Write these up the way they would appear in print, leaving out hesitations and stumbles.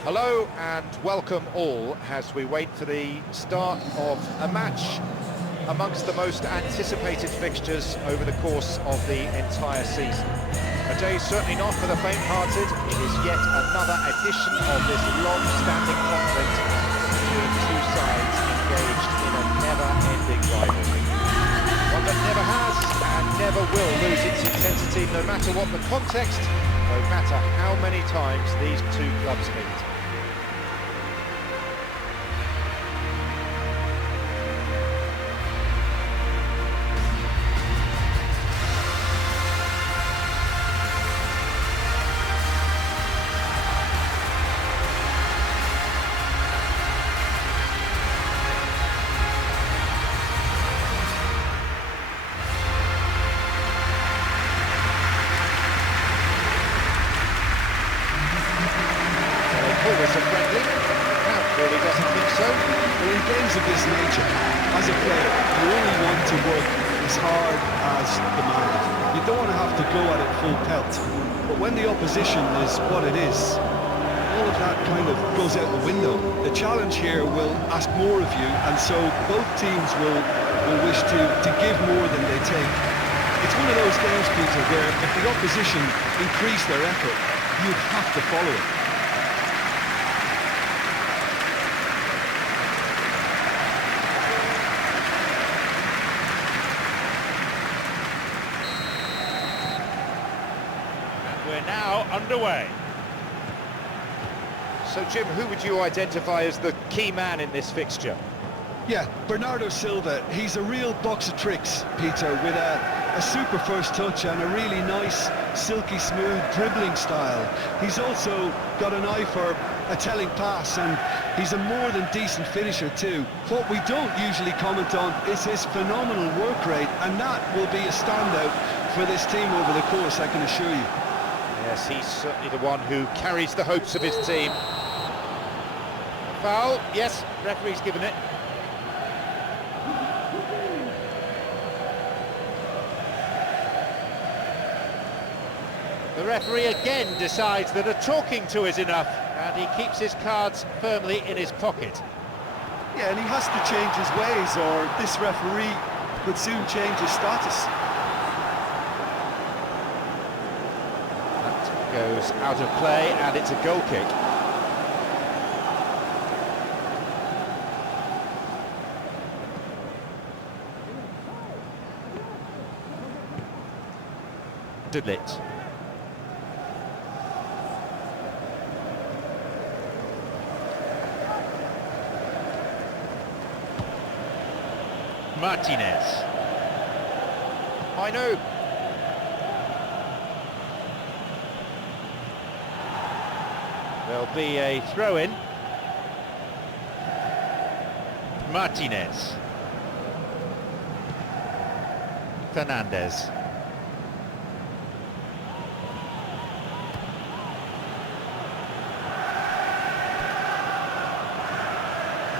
Hello and welcome all as we wait for the start of a match amongst the most anticipated fixtures over the course of the entire season. A day certainly not for the faint-hearted. It is yet another edition of this long-standing conflict between two sides engaged in a never-ending rivalry. One that never has and never will lose its intensity, no matter what the context, no matter how many times these two clubs meet. This a friendly? Count really doesn't think so. Well, in games of this nature, as a player, you only want to work as hard as demanded. You don't want to have to go at it full pelt. But when the opposition is what it is, all of that kind of goes out the window. The challenge here will ask more of you, and so both teams will wish to give more than they take. It's one of those games, Peter, where if the opposition increase their effort, you'd have to follow it. We're now underway. So Jim, who would you identify as the key man in this fixture? Yeah, Bernardo Silva. He's a real box of tricks, Peter, with a super first touch and a really nice, silky smooth dribbling style. He's also got an eye for a telling pass, and he's a more than decent finisher too. What we don't usually comment on is his phenomenal work rate, and that will be a standout for this team over the course, I can assure you. Yes, he's certainly the one who carries the hopes of his team. Foul, yes, referee's given it. The referee again decides that a talking to is enough, and he keeps his cards firmly in his pocket. Yeah, and he has to change his ways, or this referee could soon change his status. Goes out of play, and it's a goal kick. Dudlett. Martinez. I know. There'll be a throw-in. Martinez. Fernandez.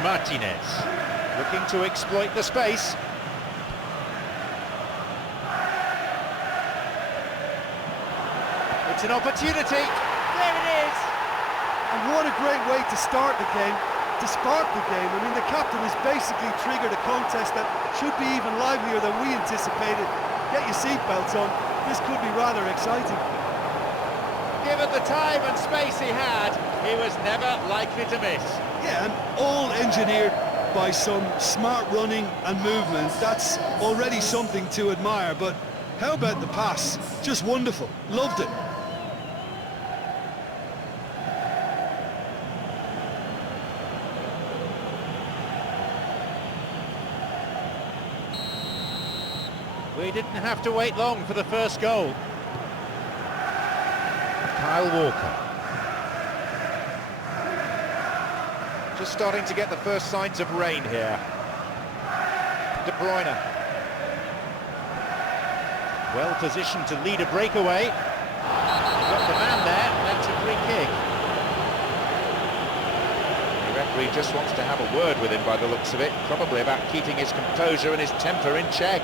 Martinez. Looking to exploit the space. It's an opportunity. There it is. And what a great way to start the game, to spark the game. I mean, the captain has basically triggered a contest that should be even livelier than we anticipated. Get your seatbelts on, this could be rather exciting. Given the time and space he had, he was never likely to miss. Yeah, and all engineered by some smart running and movement. That's already something to admire, but how about the pass? Just wonderful, loved it. We didn't have to wait long for the first goal. Kyle Walker. Just starting to get the first signs of rain here. De Bruyne. Well positioned to lead a breakaway. Got the man there, that's a free kick. The referee just wants to have a word with him by the looks of it, probably about keeping his composure and his temper in check.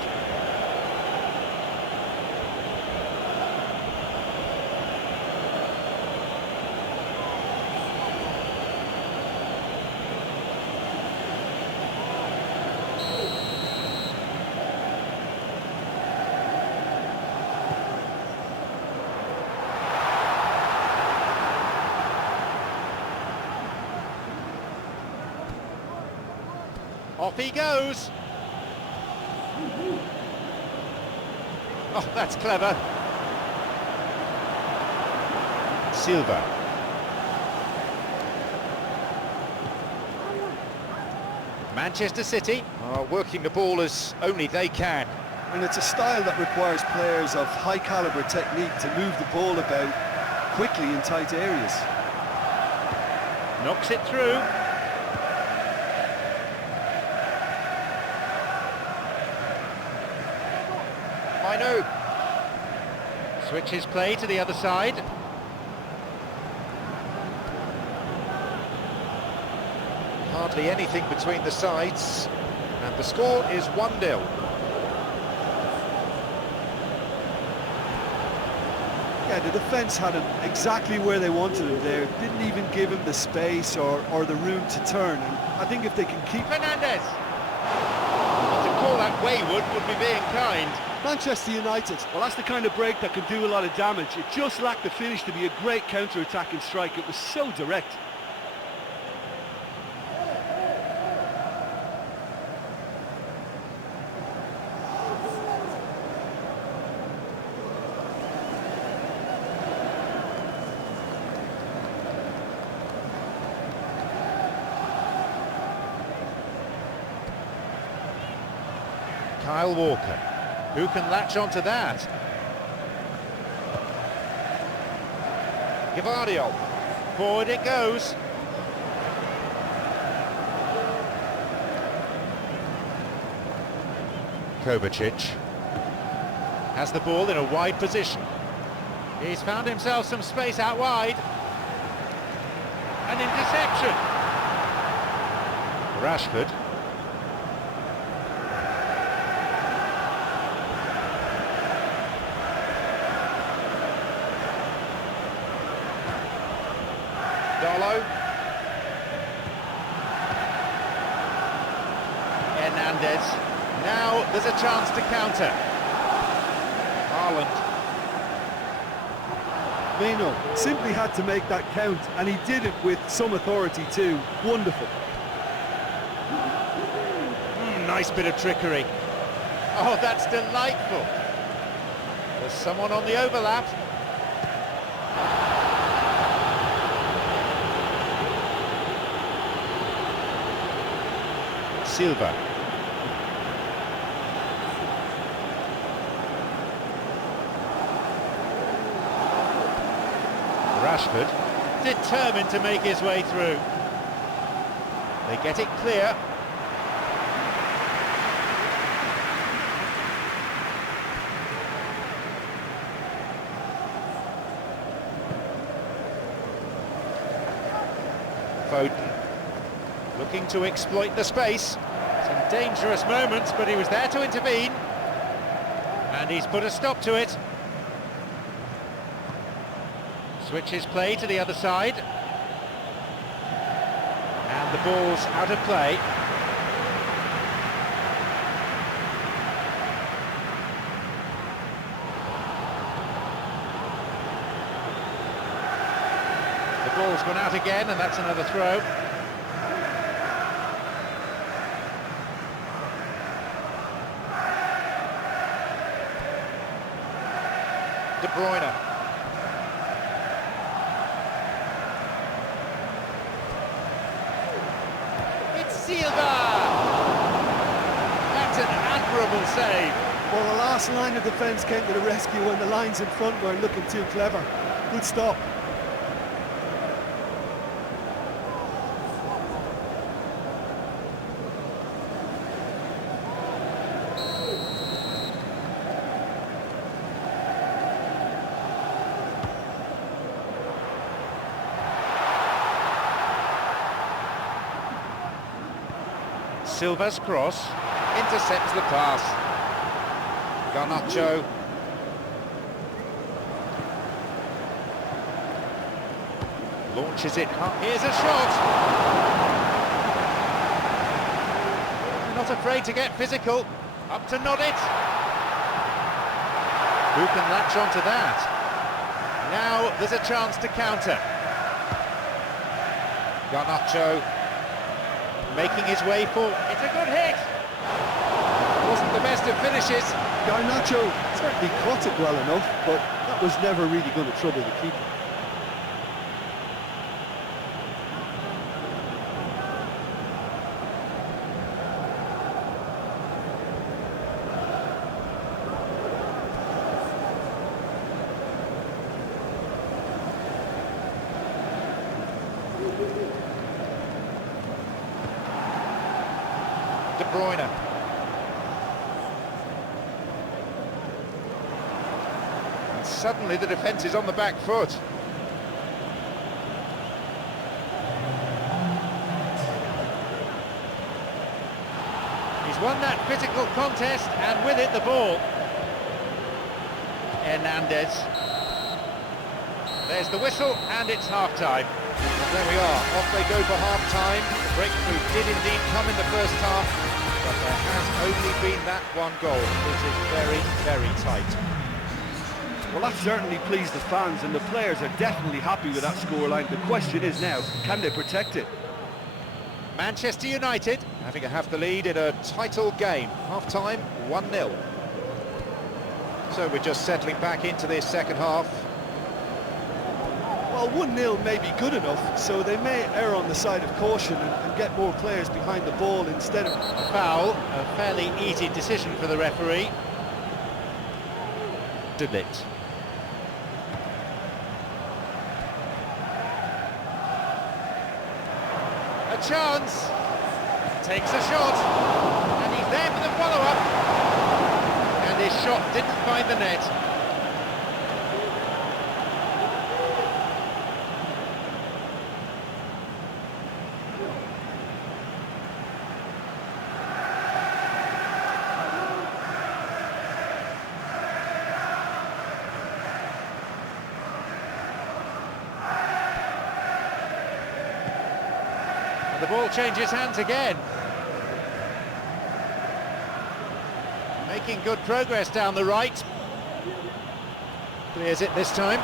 Off he goes. Oh, that's clever. Silva. Manchester City are working the ball as only they can. And it's a style that requires players of high calibre technique to move the ball about quickly in tight areas. Knocks it through. Mino. Switches play to the other side. Hardly anything between the sides, and the score is 1-0. Yeah, the defence had him exactly where they wanted him there. Didn't even give him the space or the room to turn. And I think if they can keep... Fernandez! To call that wayward would be being kind. Manchester United, well, that's the kind of break that can do a lot of damage. It just lacked the finish to be a great counter-attacking strike. It was so direct. Kyle Walker, who can latch onto that? Gavardio, forward it goes. Kovacic has the ball in a wide position. He's found himself some space out wide. An interception. Rashford. Darlow. Hernandez. Now there's a chance to counter. Haaland. Mino simply had to make that count, and he did it with some authority too. Wonderful. Nice bit of trickery. Oh, that's delightful. There's someone on the overlap. Silva. Rashford, determined to make his way through. They get it clear. Foden, looking to exploit the space. Some dangerous moments, but he was there to intervene. And he's put a stop to it. Switches play to the other side. And the ball's out of play. The ball's gone out again, and that's another throw. De Bruyne. It's Silva! That's an admirable save. Well, the last line of defence came to the rescue when the lines in front weren't looking too clever. Good stop. Silva's cross intercepts the pass. Garnacho. Launches it up. Here's a shot. They're not afraid to get physical. Up to nod it. Who can latch onto that? Now there's a chance to counter. Garnacho. making his way forward. It's a good hit. Wasn't the best of finishes. Garnacho certainly caught it well enough, but that was never really going to trouble the keeper. De Bruyne. And suddenly the defence is on the back foot. He's won that physical contest, and with it the ball. Hernandez. There's the whistle, and it's half-time. There we are, off they go for half-time. The breakthrough did indeed come in the first half, but there has only been that one goal. It is very, very tight. Well, that certainly pleased the fans, and the players are definitely happy with that scoreline. The question is now, can they protect it? Manchester United having a half the lead in a title game. Half-time, 1-0. So we're just settling back into this second half. Well, 1-0 may be good enough, so they may err on the side of caution and get more players behind the ball instead of... A foul, a fairly easy decision for the referee. Did it. A chance. Takes a shot. And he's there for the follow-up. And his shot didn't find the net. And the ball changes hands again. Making good progress down the right. Clears it this time.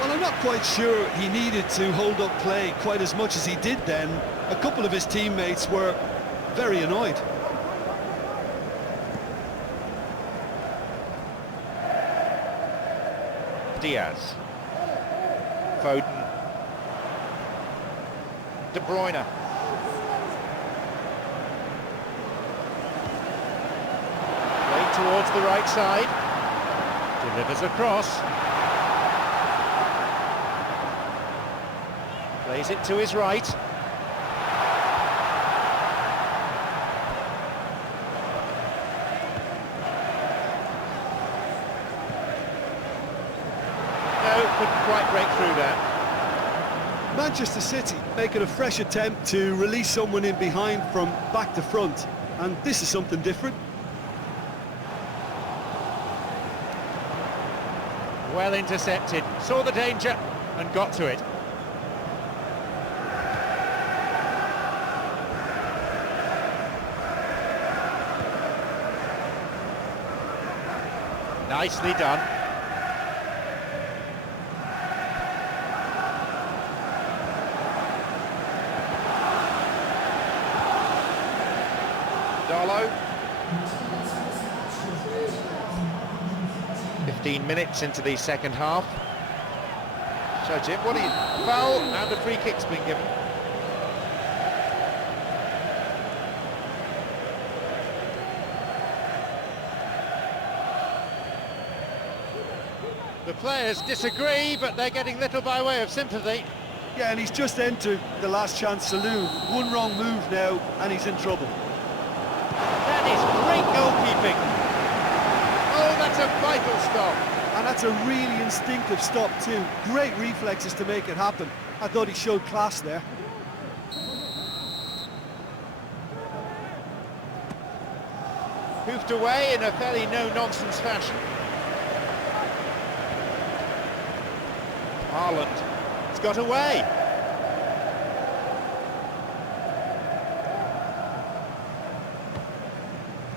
Well, I'm not quite sure he needed to hold up play quite as much as he did then. A couple of his teammates were very annoyed. Diaz. Foden. De Bruyne. Play towards the right side. Delivers across. Plays it to his right. No, couldn't quite break through that. Manchester City making a fresh attempt to release someone in behind from back to front, and this is something different. Well intercepted, saw the danger and got to it. Nicely done. Darlow. 15 minutes into the second half. So Jim, what do you... Foul, and a free kick's been given. The players disagree, but they're getting little by way of sympathy. Yeah, and he's just entered the last chance saloon. One wrong move now, and he's in trouble. That is great goalkeeping. Oh, that's a vital stop. And that's a really instinctive stop too. Great reflexes to make it happen. I thought he showed class there. Hoofed away in a fairly no-nonsense fashion. Haaland. It's got away.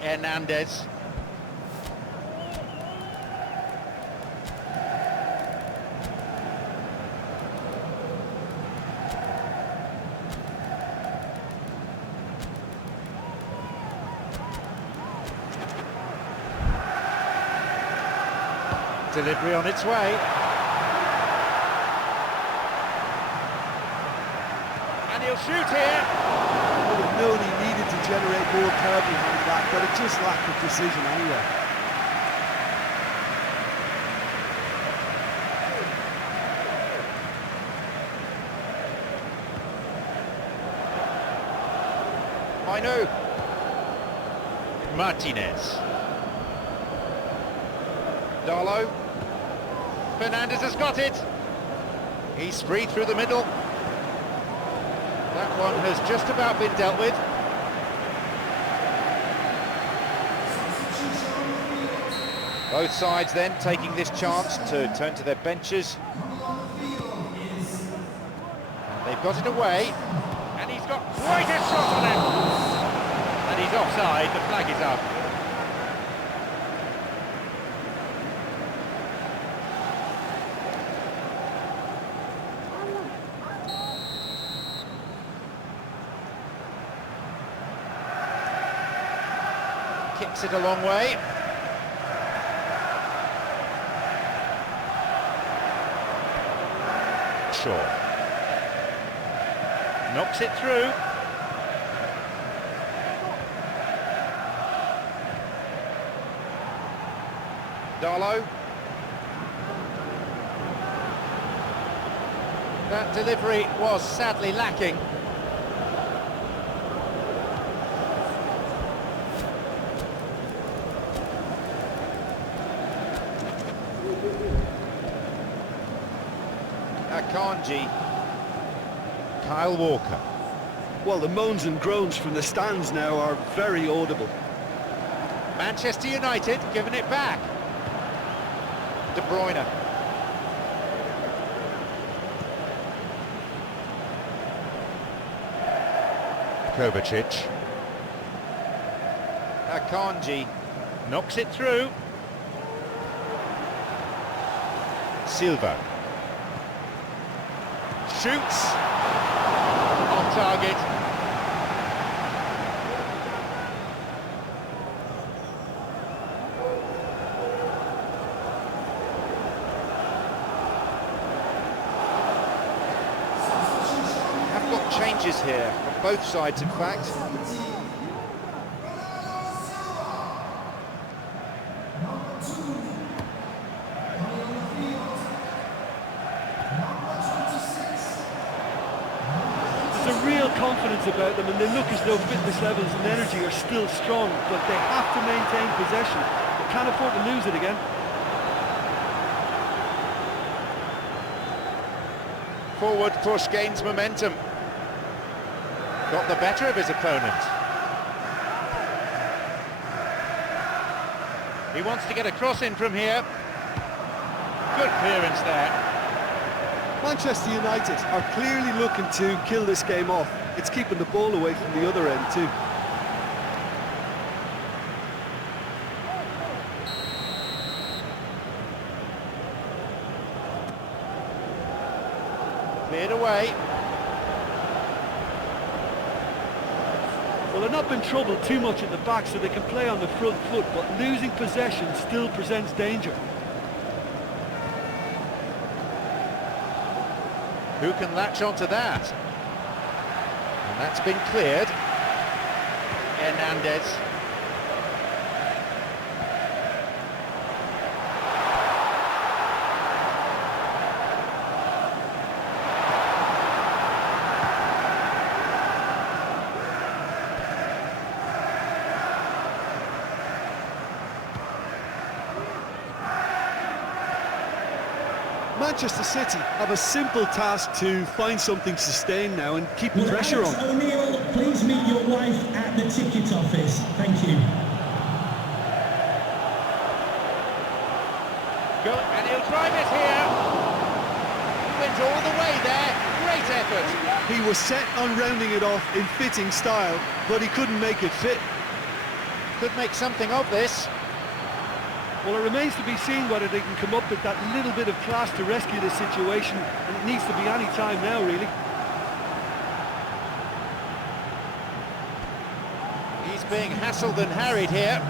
Hernandez. Delivery on its way. And he'll shoot here. I would have known he needed to generate more power behind that, but it just lacked the precision anyway. I know. Martinez. Darlow. Fernandez has got it. He's free through the middle. That one has just about been dealt with. Both sides then taking this chance to turn to their benches. And they've got it away. And he's got quite a shot on him. And he's offside, the flag is up. Kicks it a long way. Shaw. Knocks it through. Darlow. That delivery was sadly lacking. Akanji. Kyle Walker. Well, the moans and groans from the stands now are very audible. Manchester United giving it back. De Bruyne. Kovacic. Akanji knocks it through. Silva. Shoots. On target. Have got changes here on both sides, in fact. Confidence about them, and they look as though fitness levels and energy are still strong, but they have to maintain possession. They can't afford to lose it again. Forward push gains momentum. Got the better of his opponent. He wants to get a cross in from here. Good clearance there. Manchester United are clearly looking to kill this game off. It's keeping the ball away from the other end too. Cleared away. Well, they've not been troubled too much at the back, so they can play on the front foot, but losing possession still presents danger. Who can latch onto that? And that's been cleared. Hernandez. Manchester City have a simple task to find something to sustain now and keep the pressure on. O'Neill, please meet your wife at the ticket office. Thank you. Go, and he'll drive it here. He went all the way there. Great effort. He was set on rounding it off in fitting style, but he couldn't make it fit. Could make something of this. Well, it remains to be seen whether they can come up with that little bit of class to rescue the situation, and it needs to be any time now, really. He's being hassled and harried here.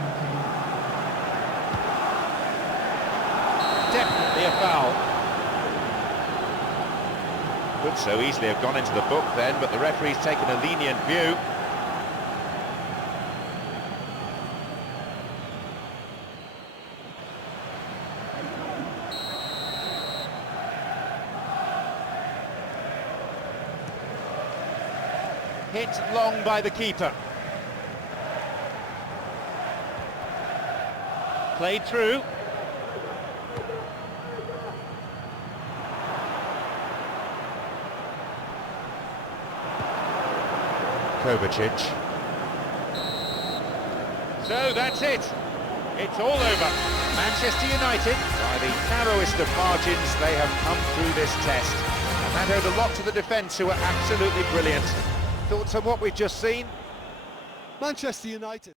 Clear foul. Could so easily have gone into the book then, but the referee's taken a lenient view. Hit long by the keeper. Played through. Kovacic. So that's it. It's all over. Manchester United, by the narrowest of margins, they have come through this test. And that owed a lot to the defence, who were absolutely brilliant. Thoughts on what we've just seen? Manchester United.